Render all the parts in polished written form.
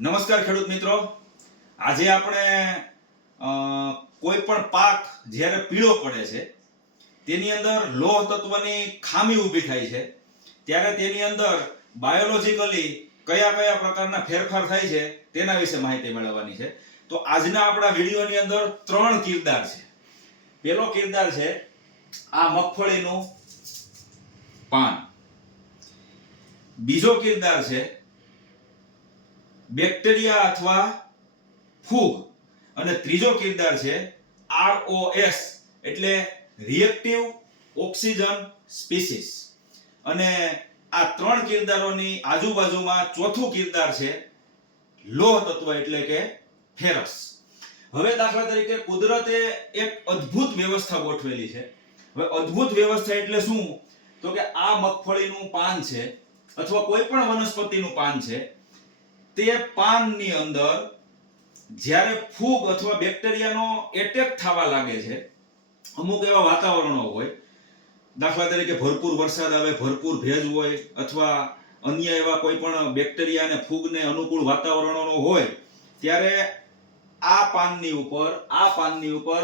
નમસ્કાર ખેડૂત મિત્રો, આજે આપણે કોઈ પણ પાક જ્યારે પીળો પડે છે તેની અંદર લોહ તત્વની ખામી ઊભી થાય છે ત્યારે તેની અંદર બાયોલોજિકલી કયા કયા પ્રકારના ફેરફાર થાય છે તેના વિશે માહિતી મેળવવાની છે. તો આજના આપણા વિડીયોની અંદર 3 કિરદાર છે. પહેલો કિરદાર છે આ મગફળીનું પાન, બીજો કિરદાર છે બેક્ટેરિયા અથવા ફૂગ અને ત્રીજો કિરદાર છે ROS એટલે રિએક્ટિવ ઓક્સિજન સ્પીસીસ. અને આ 3 કિરદારોની આજુબાજુમાં ચોથું કિરદાર છે લોહ તત્વ એટલે કે ફેરસ. હવે દાખલા તરીકે કુદરતે એક અદ્ભુત વ્યવસ્થા ગોઠવેલી છે. હવે અદ્ભુત વ્યવસ્થા એટલે શું? તો કે આ મગફળીનું પાન છે અથવા કોઈ પણ વનસ્પતિનું પાન છે, તે પાનની અંદર જ્યારે ફૂગ અથવા બેક્ટેરિયાનો એટેક થવા લાગે છે, અમુક એવા વાતાવરણો હોય, દાખલા તરીકે ભરપૂર વરસાદ આવે, ભરપૂર ભેજ હોય અથવા અન્ય એવા કોઈ પણ બેક્ટેરિયા અને ફૂગને અનુકૂળ વાતાવરણોનો હોય, ત્યારે આ પાનની ઉપર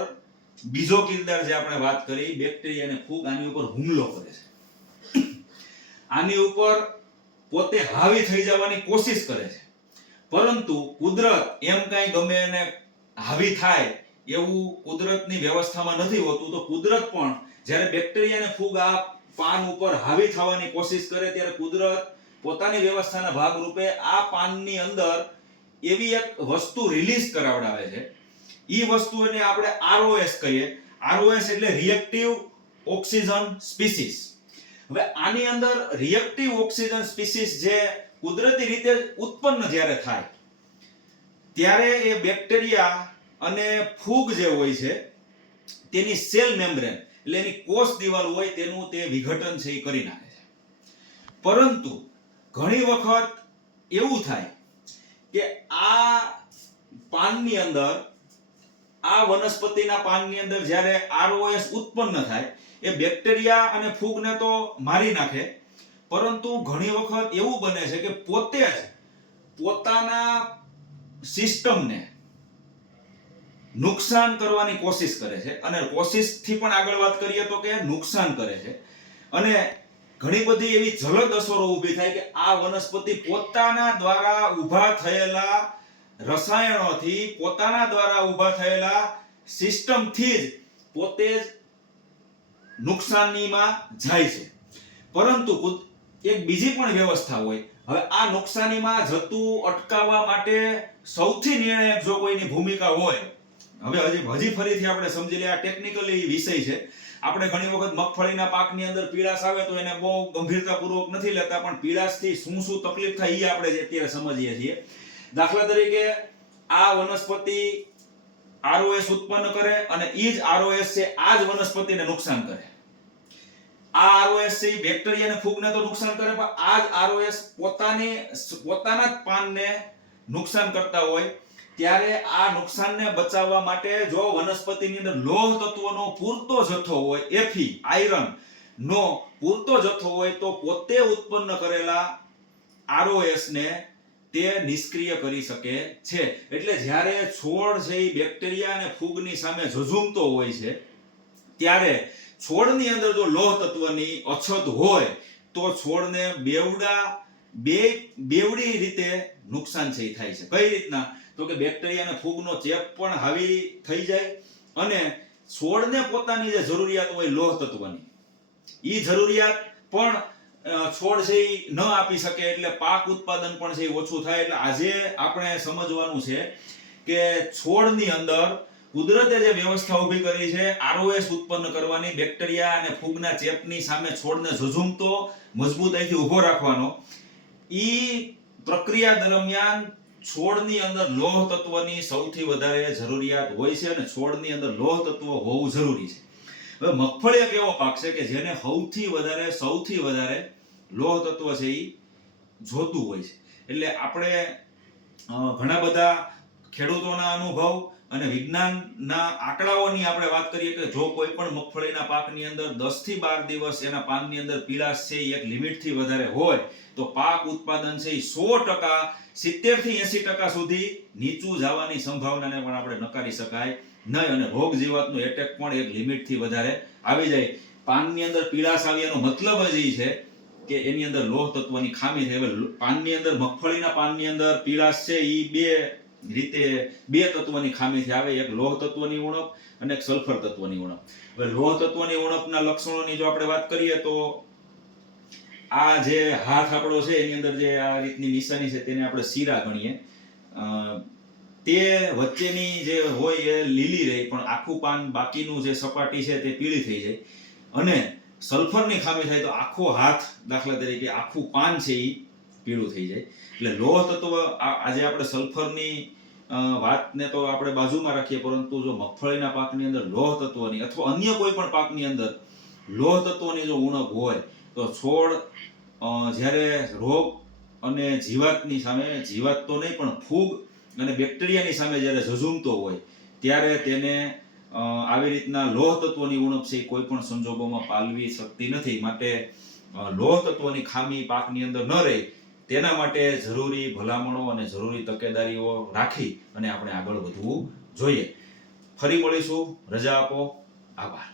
બીજો કિરદાર જે આપણે વાત કરી બેક્ટેરિયા અને ફૂગ, આની ઉપર હુમલો કરે છે. આની ઉપર પોતે હાવી થઈ જવાની કોશિશ કરે છે. પરંતુ કુદરત એમ કાંઈ ગમે એને હાવી થાય એવું કુદરતની વ્યવસ્થામાં નથી હોતું. તો કુદરત પણ જ્યારે બેક્ટેરિયા અને ફૂગ આ પાન ઉપર હાવી થવાની કોશિશ કરે ત્યારે કુદરત પોતાની વ્યવસ્થાના ભાગરૂપે આ પાનની અંદર એવી એક વસ્તુ રિલીઝ કરાવડાવે છે. ઈ વસ્તુને આપણે ROS કહીએ. ROS એટલે રિએક્ટિવ ઓક્સિજન સ્પીસીસ. હવે આની અંદર રિએક્ટિવ ઓક્સિજન સ્પીસીસ જે કુદરતી રીતે ઉત્પન્ન જ્યારે થાય ત્યારે એ બેક્ટેરિયા અને ફૂગ જે હોય છે તેની સેલ મેમ્બ્રેન એટલે એની કોષ દિવાલ હોય તેનું તે વિઘટન છે એ કરી નાખે છે. પરંતુ ઘણી વખત એવું થાય કે આ પાનની અંદર, આ વનસ્પતિના પાનની અંદર જ્યારે ROS ઉત્પન્ન થાય એ બેક્ટેરિયા અને ફૂગને તો મારી નાખે, પરંતુ ઘણી વખત એવું બને છે કે પોતે જ પોતાના સિસ્ટમને નુકસાન કરવાની કોશિશ કરે છે. અને કોશિશથી પણ આગળ વાત કરીએ તો કે નુકસાન કરે છે. અને ઘણી બધી એવી જલદ અસરો ઊભી થાય કે આ વનસ્પતિ પોતાના દ્વારા ઊભા થયેલા રસાયણોથી, પોતાના દ્વારા ઊભા થયેલા સિસ્ટમથી જ પોતે જ નુકસાનીમાં જાય છે. પરંતુ એક બીજી પણ વ્યવસ્થા હોય. હવે આ નુકસાનીમાં જતું અટકાવવા માટે સૌથી નિર્ણાયક જો કોઈની ભૂમિકા હોય, હવે હજી ફરીથી આપણે સમજી લઈએ, આ ટેકનિકલી વિષય છે. આપણે ઘણી વખત મગફળીના પાકની અંદર પીળાશ આવે તો એને બહુ ગંભીરતાપૂર્વક નથી લેતા, પણ પીળાશથી શું તકલીફ થાય એ આપણે અત્યારે સમજીએ છીએ. દાખલા તરીકે આ વનસ્પતિ ROS ઉત્પન્ન કરે અને એ જ ROS છે આ જ વનસ્પતિને નુકસાન કરે. આ ROS છે બેક્ટેરિયા અને ફૂગને તો નુકસાન કરે, પણ આ જ ROS પોતાના જ પાનને નુકસાન કરતા હોય. ત્યારે આ નુકસાનને બચાવવા માટે જો વનસ્પતિની અંદર લોહ તત્વનો પૂરતો જથ્થો હોય, Fe આયરન નો પૂરતો જથ્થો હોય, તો પોતે ઉત્પન્ન કરેલા ROS ને તે નિષ્ક્રિય કરી શકે છે. એટલે જ્યારે છોડ છે એ બેક્ટેરિયા અને ફૂગની સામે ઝઝૂમતો હોય છે ત્યારે છોડની અંદર જો લોહ તત્વની અછત હોય તો છોડને બેવડી રીતે નુકસાન છે થાય છે. કઈ રીતના? તો કે બેક્ટેરિયા અને ફૂગનો ચેપ પણ હાવી થઈ જાય અને છોડને પોતાની જે જરૂરિયાત હોય લોહ તત્વની, ઈ જરૂરિયાત પણ છોડ છે એ ન આપી શકે, એટલે પાક ઉત્પાદન પણ છે એ ઓછું થાય. એટલે આજે આપણે સમજવાનું છે કે છોડની અંદર કુદરતે જે વ્યવસ્થા ઊભી કરી છે ROS ઉત્પન્ન કરવાની, બેક્ટેરિયા અને ફૂગના ચેપની સામે છોડને ઝઝૂમતો મજબૂતાઈથી ઊભો રાખવાનો, ઈ પ્રક્રિયા દરમિયાન છોડની અંદર લોહ તત્વની સૌથી વધારે જરૂરિયાત હોય છે અને છોડની અંદર લોહ તત્વ હોવું જરૂરી છે. હવે મગફળી એક એવો પાક છે કે જેને સૌથી વધારે લોહ તત્વ છે એ જોતું હોય છે. એટલે આપણે ઘણા બધા ખેડૂતોના અનુભવ અને વિજ્ઞાનના આંકડાઓની આપણે વાત કરીએ કે જો કોઈ પણ મગફળીના પાકની અંદર 10 થી 12 દિવસ એના પાનની અંદર પીળાશ છે એ એક લિમિટથી વધારે હોય તો પાક ઉત્પાદન છે એ 100%, 70 થી 80% સુધી નીચું જવાની સંભાવનાને પણ આપણે નકારી શકાય નહીં. અને રોગ જીવાતનું એટેક પણ એક લિમિટથી વધારે આવી જાય. પાનની અંદર પીળાશ આવી એનો મતલબ જ એ છે કે એની અંદર લોહ તત્વની ખામી થઈ. હવે પાનની અંદર, મગફળીના પાનની અંદર પીળાશ છે એ બે તત્વની ખામીથી આવે. એક લોહ તત્વની ઉણપ અને એક સલ્ફર તત્વની ઉણપ. હવે લોહ તત્વની ઉણપના લક્ષણોની જો આપણે વાત કરીએ તો આ જે હાથ આપણો છે એની અંદર જે આ રીતની નિશાની છે તેને આપણે શીરા ગણીએ. તે વચ્ચેની જે હોય એ લીલી રહે પણ આખું પાન બાકીનું જે સપાટી છે તે પીળી થઈ જાય. અને સલ્ફરની ખામી થાય તો આખો હાથ, દાખલા તરીકે આખું પાન છે એ પીળું થઈ જાય. એટલે લોહ તત્વ, આજે આપણે સલ્ફરની વાતને તો આપણે બાજુમાં રાખીએ, પરંતુ જો મગફળીના પાકની અંદર લોહ તત્વની અથવા અન્ય કોઈ પણ પાકની અંદર લોહ તત્વની જો ઉણપ હોય તો છોડ જ્યારે રોગ અને જીવાતની સામે, જીવાત તો નહીં પણ ફૂગ અને બેક્ટેરિયાની સામે જ્યારે ઝઝૂમતો હોય ત્યારે તેને આવી રીતના લોહ તત્વની ઉણપ છે કોઈ પણ સંજોગોમાં પાલવી શકતી નથી. માટે લોહ તત્વની ખામી પાકની અંદર ન રહે તેના માટે જરૂરી ભલામણો અને જરૂરી તકેદારીઓ રાખી અને આપણે આગળ વધવું જોઈએ. ફરી મળીશું. રજા આપો. આભાર.